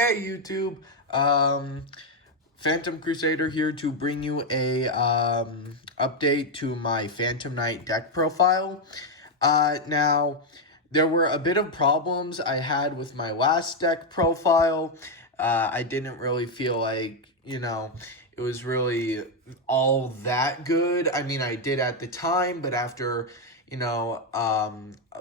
Hey YouTube, Phantom Crusader here to bring you a update to my Phantom Knight deck profile. Now, there were a bit of problems I had with my last deck profile. I didn't really feel like, it was really all that good. I mean, I did at the time, but after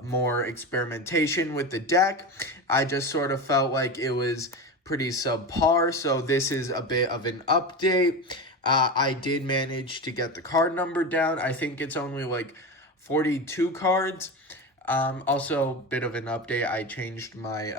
more experimentation with the deck, I just sort of felt like it was pretty subpar. So this is a bit of an update. I did manage to get the card number down. I think it's only like 42 cards. Also, bit of an update. I changed my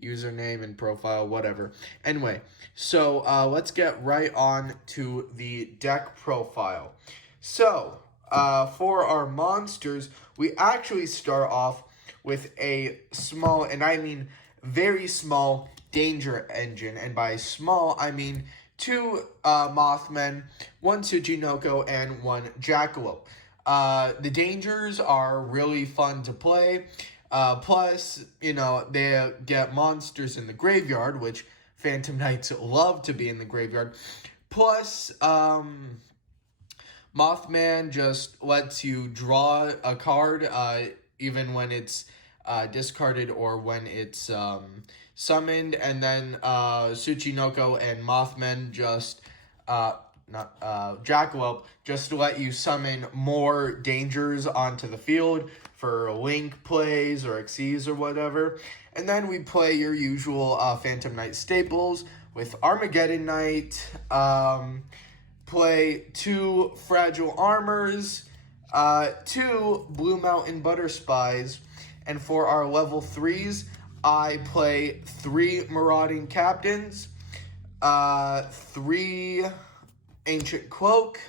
username and profile, whatever. Anyway, so let's get right on to the deck profile. So, for our monsters, we actually start off with a small, and I mean very small, danger engine. And by small, I mean two Mothmen, one Tsuchinoko, and one Jackalope. The dangers are really fun to play. Plus, they get monsters in the graveyard, which Phantom Knights love to be in the graveyard. Plus, Mothman just lets you draw a card, even when it's discarded or when it's summoned. And then Tsuchinoko and Mothman just not Jackalope, just to let you summon more dangers onto the field for link plays or Xyz or whatever. And then we play your usual Phantom Knight staples with Armageddon Knight, play two Fragile Armors, two Blue Mountain Butter Spies, and for our level 3s, I play three Marauding Captains, three Ancient Cloak.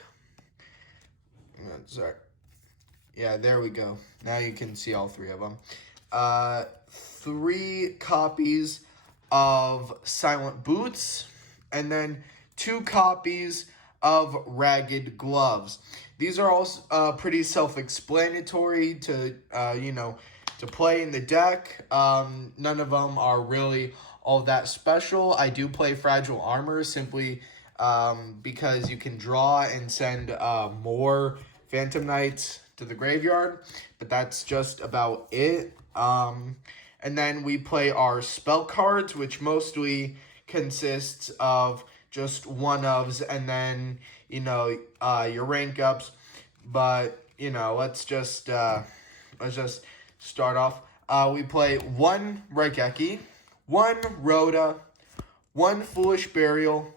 Sorry. Yeah, there we go. Now you can see all three of them. Three copies of Silent Boots, and then two copies of Ragged Gloves. These are all pretty self-explanatory to to play in the deck. None of them are really all that special. I do play Fragile Armor simply because you can draw and send more Phantom Knights to the graveyard, but that's just about it. And then we play our spell cards, which mostly consists of just one-ofs and then, your rank ups. But, let's just start off. We play one Raigeki, one Rhoda, one Foolish Burial,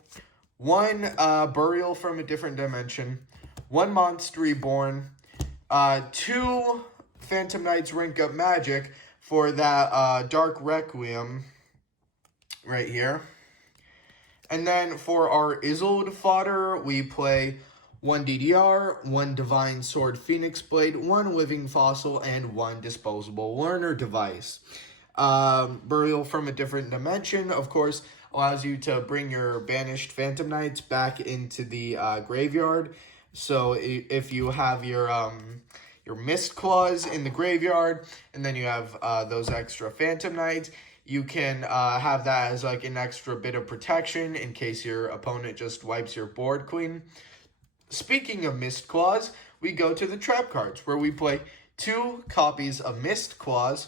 one Burial from a Different Dimension, one Monster Reborn, two Phantom Knights Rank Up Magic for that Dark Requiem right here. And then for our Isolde fodder, we play one DDR, one Divine Sword Phoenix Blade, one Living Fossil, and one Disposable Learner device. Burial from a Different Dimension, of course, allows you to bring your banished Phantom Knights back into the graveyard. So if you have your Mist Claws in the graveyard, and then you have those extra Phantom Knights, you can have that as like an extra bit of protection in case your opponent just wipes your board clean. Speaking of Mist Claws, we go to the trap cards, where we play two copies of Mist Claws,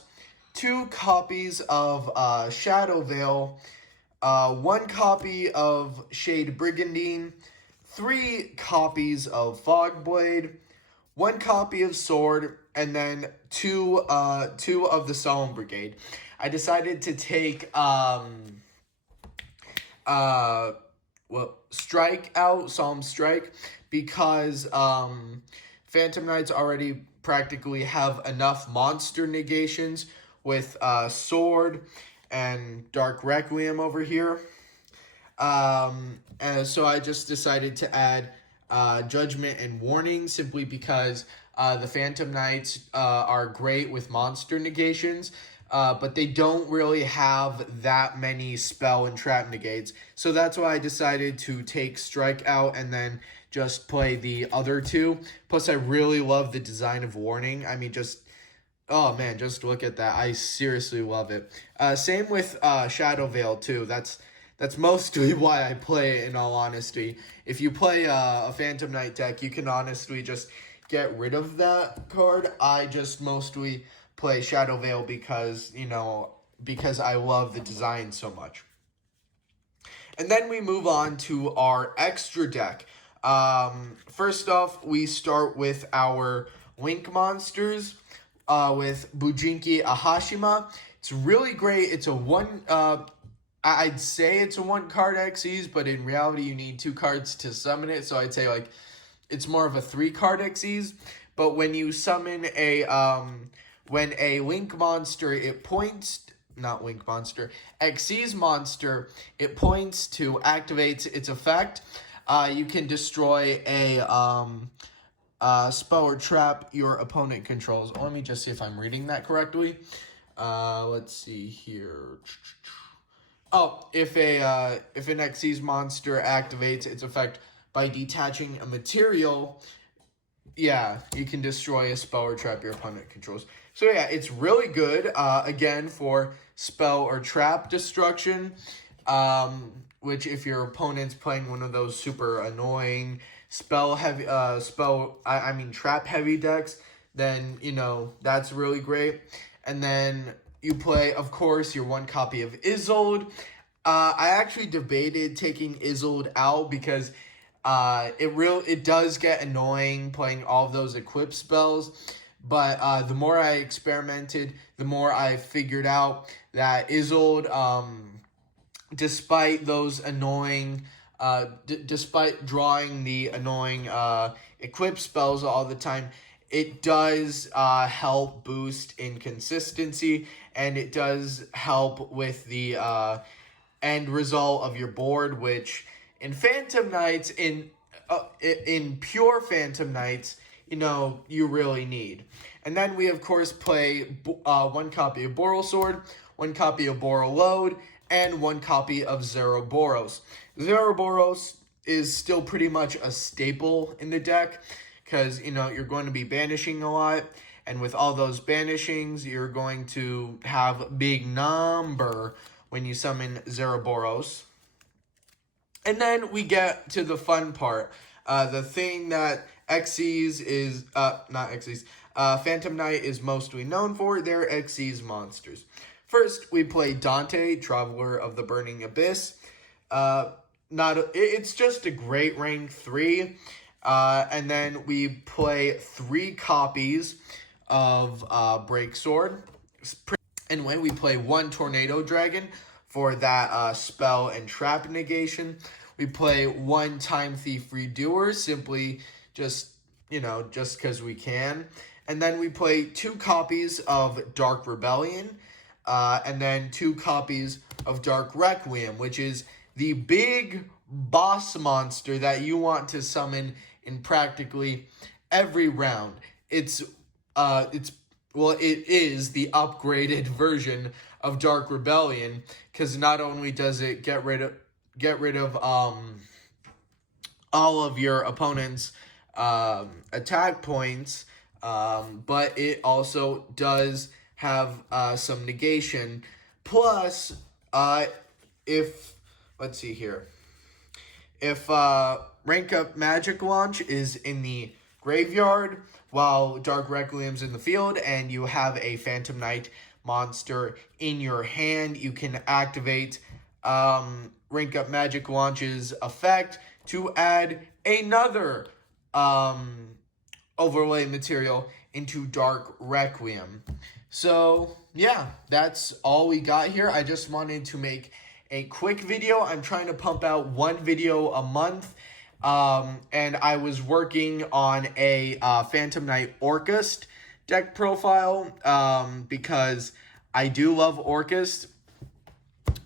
two copies of Shadow Veil, one copy of Shade Brigandine, three copies of Fogblade, one copy of Sword, and then two of the Solemn Brigade. I decided to take Strike out, Solemn Strike, because Phantom Knights already practically have enough monster negations with Sword and Dark Requiem over here. And so I just decided to add Judgment and Warning, simply because the Phantom Knights are great with monster negations, but they don't really have that many spell and trap negates. So that's why I decided to take Strike out and then just play the other two. Plus, I really love the design of Warning. I mean, just Oh man, just look at that. I seriously love it. Same with Shadow Veil too. That's mostly why I play it, in all honesty. If you play a Phantom Knight deck, you can honestly just get rid of that card. I just mostly play Shadow Veil because, because I love the design so much. And then we move on to our extra deck. First off, we start with our Link monsters with Bujinki Ahashima. It's really great. It's a one. I'd say it's a one card Xyz, but in reality, you need 2 cards to summon it. So I'd say like it's more of a 3 card Xyz. But when you summon when a Link monster, it points. Not Link monster, Xyz monster, it points to activate its effect. You can destroy a spell or trap your opponent controls. Let me just see if I'm reading that correctly. Let's see here. Oh, if an Xyz monster activates its effect by detaching a material, yeah, you can destroy a spell or trap your opponent controls. So yeah, it's really good, again, for spell or trap destruction, which if your opponent's playing one of those super annoying trap heavy decks, then, that's really great. And then you play, of course, your 1 copy of Isolde. I actually debated taking Isolde out because it does get annoying playing all of those equip spells, but the more I experimented, the more I figured out that Isolde, despite those annoying, despite drawing the annoying equip spells all the time, it does help boost inconsistency, and it does help with the end result of your board, which in Phantom Knights, in pure Phantom Knights, you really need. And then we, of course, play 1 copy of Borrelsword, 1 copy of Borreload, and 1 copy of Zeraboros. Zeraboros is still pretty much a staple in the deck because, you're going to be banishing a lot. And with all those banishings, you're going to have a big number when you summon Zeraboros. And then we get to the fun part. The thing that Xyz is, not Xyz, Phantom Knight is mostly known for, they're Xyz monsters. First, we play Dante, Traveler of the Burning Abyss. It's just a great rank 3. And then we play 3 copies of Breaksword. And when we play 1 Tornado Dragon for that spell and trap negation. We play 1 Time Thief Redoer, simply just because we can. And then we play 2 copies of Dark Rebellion, and then 2 copies of Dark Requiem, which is the big boss monster that you want to summon in practically every round. It is the upgraded version of Dark Rebellion, because not only does it get rid of all of your opponent's attack points, but it also does have some negation. Plus, if Rank Up Magic Launch is in the graveyard while Dark Requiem's in the field, and you have a Phantom Knight monster in your hand, you can activate Rank Up Magic Launch's effect to add another overlay material into Dark Requiem. So yeah, that's all we got here. I just wanted to make a quick video. I'm trying to pump out 1 video a month. And I was working on a Phantom Knight Orcust deck profile because I do love Orcust,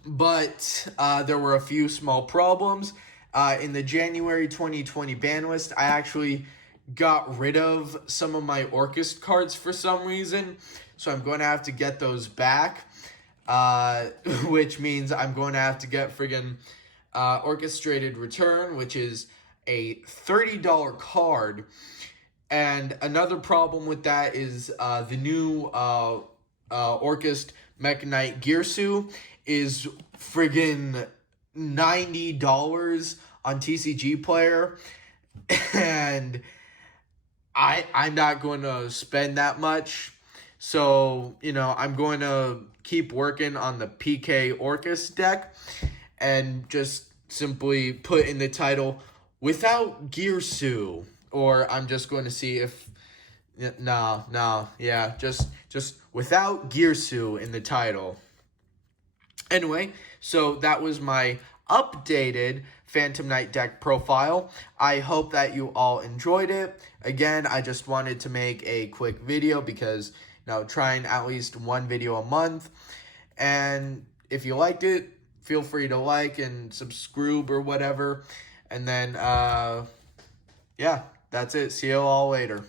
but there were a few small problems. In the January 2020 ban list, I actually got rid of some of my Orcust cards for some reason, so I'm going to have to get those back, which means I'm going to have to get friggin' Orchestrated Return, which is a $30 card, And another problem with that is the new Orcust Mekk-Knight Gearsu is friggin' $90 on TCG Player, and I'm not going to spend that much. So, I'm going to keep working on the PK Orcust deck and just simply put in the title without Gearsu. Or I'm just going to see if just without Gearsu in the title. Anyway, so that was my updated Phantom Knight deck profile. I hope that you all enjoyed it. Again, I just wanted to make a quick video because, trying at least one video a month. And if you liked it, feel free to like and subscribe or whatever. And then, yeah, that's it. See you all later.